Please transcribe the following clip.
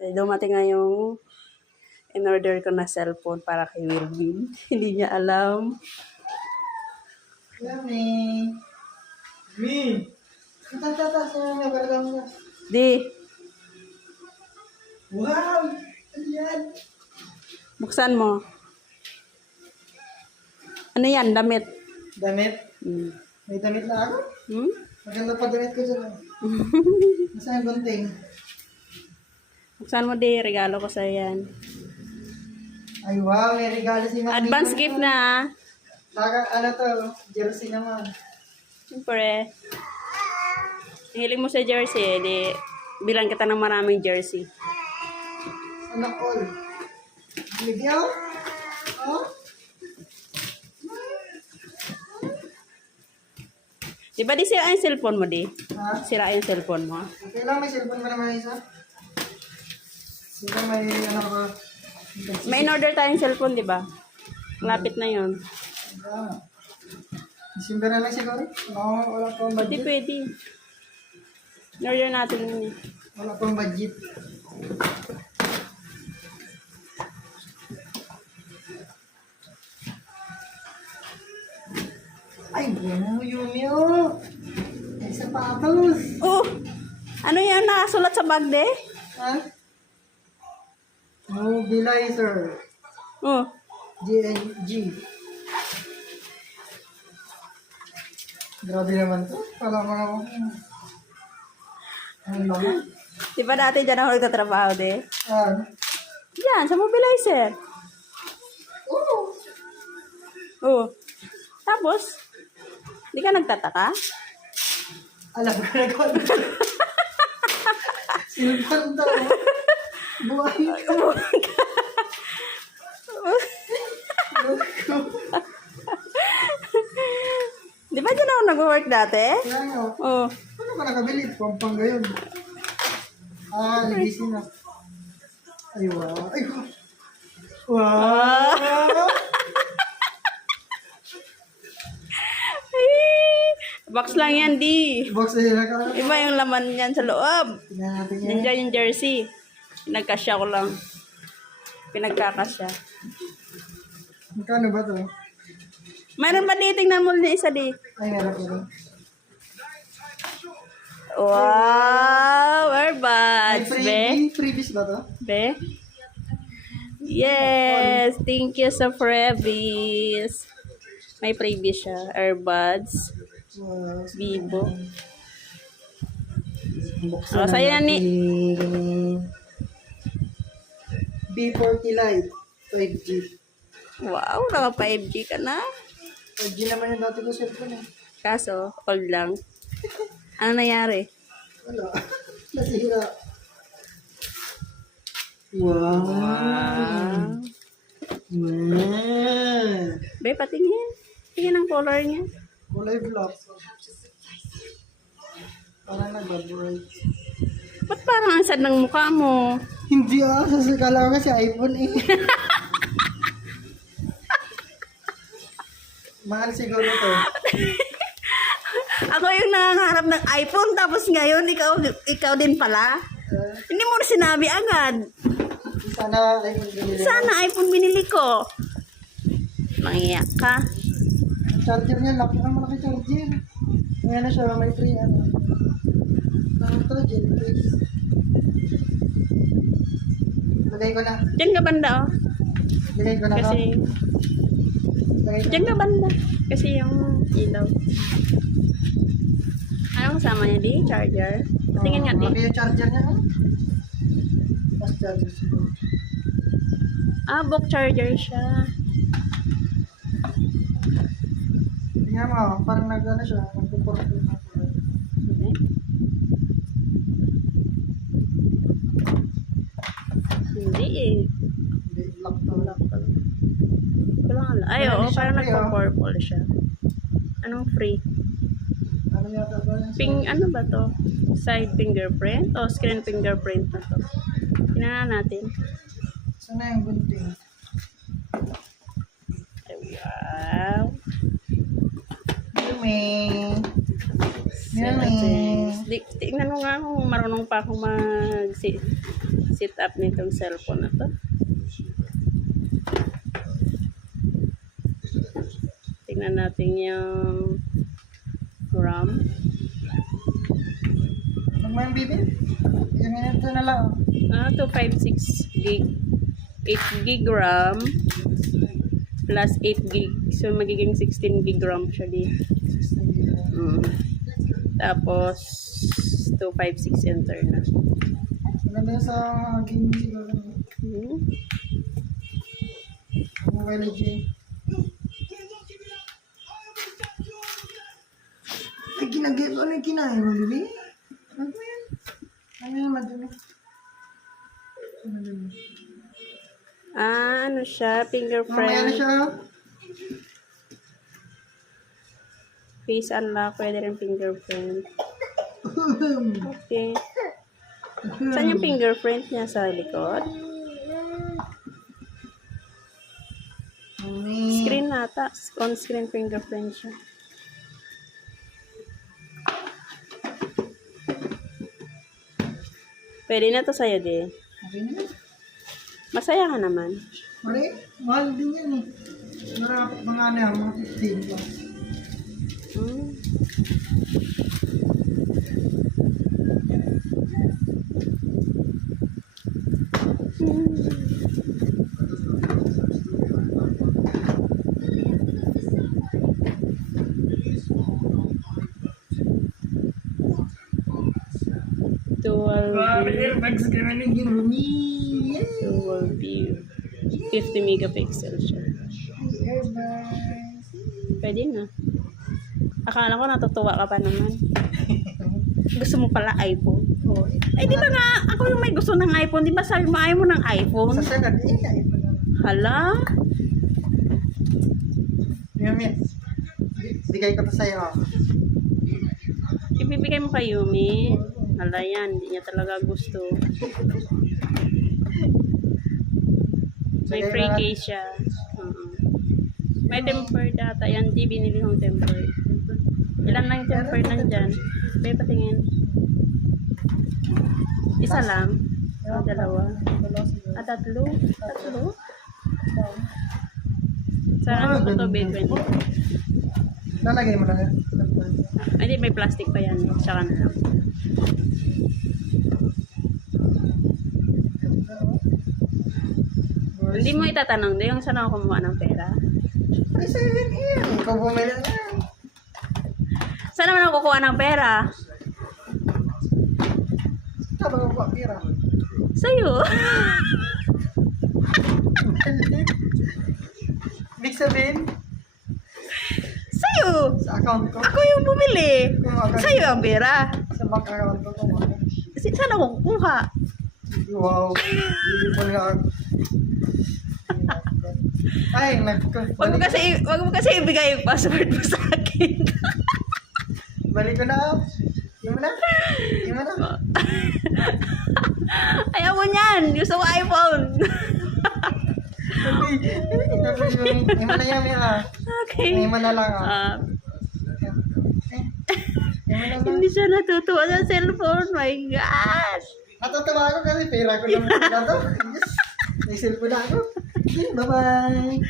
Dumating nga yung in-order ko na cellphone para kay Wilvin. Hindi niya alam. Yummy. Me. Tata, sa nagalagam mo. Di, Wow! Ano yan? buksan mo. Ano yan? Damit. Damit? Hmm. May damit na ako? Hmm? Maganda pa damit ko dyan. Nasaan yung gunting? Buksan mo di, regalo ko sa yan. Ay wow, may regalo si Mami. Advance gift na ah. Ano to? Jersey naman. Siyempre. Hiling mo sa jersey, di bilang kita ng maraming jersey. Anak all. Video? Oh? Di ba di sira yung cellphone mo di? Ha? Sira yung cellphone mo. Okay lang, may cellphone pa naman isa. Sino may ano ka? May in-order tayong cellphone, di ba? Lapit na yon. Ah. December na lang siguro? No, wala pang Hindi budget. pwede. In-order natin yun eh. Wala pang budget. Ay, bueno, Yumi, oh. May sapatos. Oh! Ano yan nakasulat sa bag de? Ha? Mobilizer. Oh. GNG. Grabe naman to. Wala mo naman. Ano naman? Di ba dati dyan ako nagtatrabaho de? Ah. Yan, sa mobilizer. Oh. Oh. Tapos, di ka nagtataka? Alam ko na kung ano. Silpan to. Buhay ka. Di ba dyan ako nag-work dati? Kaya nga. Oh. Ano ka nakabili? Pampang gayon. Ah, nagising na. Ay, wow. Ay, wow. Wow. Box lang yan, di. Box na yun ka. Iba yung laman yan sa loob. Tingnan natin yan. Nandiyan yung jersey. Pinagkasya ko lang. Pinagkakasya. Magkano ba to? Mayroon pa di, tingnan mo na isa di. Ay, meron ko rin. Wow! Ay, Earbuds, be. freebies ba to? Be. Yes! Thank you sa freebies. May freebies siya. Earbuds. Wow. Vivo. Buksan Oh, sa'yo na ni. B40 Lite 5G. Wow, naka 5G ka na. 5G naman yung dati ko cellphone eh. Kaso, old lang. Ano nangyari? Wala. Nasira. Wow. Wow. Be, patingin. Tingin ang color niya. Kulay black. Parang nag-vibrate. Ba't parang ang sad ng mukha mo? Hindi ah. Kala ko kasi iPhone eh. Mahal siguro to. Ako yung nangangarap ng iPhone, tapos ngayon, ikaw din pala. Hindi mo na sinabi agad. Sana iPhone binili. Sana iPhone binili ko. Mangiyak ka. Charger niya, laki ng malaki charger. Ngayon na siya, may free ano. Ano to, Jellyfish. Lagay ko na. Diyan ka banda, oh. Lagay ko na. Kasi, Lagay ko. diyan ka banda. Kasi yung ilaw. Anong kasama niya di? Charger? Tingin nga di. Malaki yung charger niya. Mas charger siguro. Ah, book charger siya. Tingnan mo, parang nag-ano siya. Nagpupurot na. Okay. Hindi eh. Hindi, lock to. Lock pa lang. Wala nga lang. Ay, Marami oo, siyang parang free, oh. nagpa-purple siya. Anong free? Ano yata ba yan? Ano ba to? Side fingerprint o screen fingerprint na to? Tingnan natin. Saan na yung gunting? Ay, wow. Yumi. Yumi. Tingnan mo nga kung marunong pa akong set up nitong cellphone na to. Tingnan natin yung RAM. Pag may bibi, yung ito na lang. 256 gig. 8 gig RAM plus 8 gig. So, magiging 16 gig RAM siya di. Tapos, 256 internal. Maganda sa gaming siguro. Mobile Legends. Ay, ginagawa. Ano yung kinain mo, bibi? Ano yan? Ano yung madumi? Madumi. Ano siya? Mamaya na Fingerprint. siya. Face unlock. Pwede rin fingerprint. Okay. Saan yung fingerprint niya? Sa likod? Screen nata. On-screen fingerprint siya. Pwede na to sa'yo, di. Okay na. Masaya ka naman. Mali, mahal din yan eh. Mga ano yan, mga 15 lang. Hmm. Airbags ka na ng ginumi. Dual view. 50 megapixel siya. Airbags. Pwede na. Akala ko natutuwa ka pa naman. Gusto mo pala iPhone. Oh, Eh, di ba nga, ako yung may gusto ng iPhone. Di ba sabi mo ayaw mo ng iPhone? sa sagad, eh, Hala? Yumi, bigay ko to sa'yo. Ibibigay mo kay Yumi. Hala yan, hindi niya talaga gusto. May Bigay free na- case siya. May tempered data. Yan, di binili kong tempered. Ilan lang yung tempered nandyan? May patingin. Isa lang? O dalawa? Tatlo? Tatlo? Saan ko to bed? Lalagay mo na yan. Hindi, may plastic pa yan. Tsaka na lang. Hindi mo itatanong din yung saan ako kumuha ng pera. Ay, sa'yo yan yan. Ikaw bumili na yan. Saan naman ako kukuha ng pera? Saan ba ko pira? Sa'yo. Ibig sabihin, Sa'yo. sa account ko. Ako yung bumili. Kumakas. Sa'yo ang pera. Sa bank account ko. Kumakas. Saan ako kukuha? Wow. Hindi po nga. Ay, Wag mo kasi ibigay yung password mo sa akin. Balik ko na. Hindi mo na. Hindi mo na. Ayaw mo niyan. Gusto ko iPhone. Hindi mo na yan, Mira. Okay. Hindi mo na lang. Ah, Hindi mo na lang. hindi siya natutuwa sa cellphone. My gosh. Natutuwa ako kasi pera ko naman na to. Yes. May cellphone na ako. Okay, bye-bye.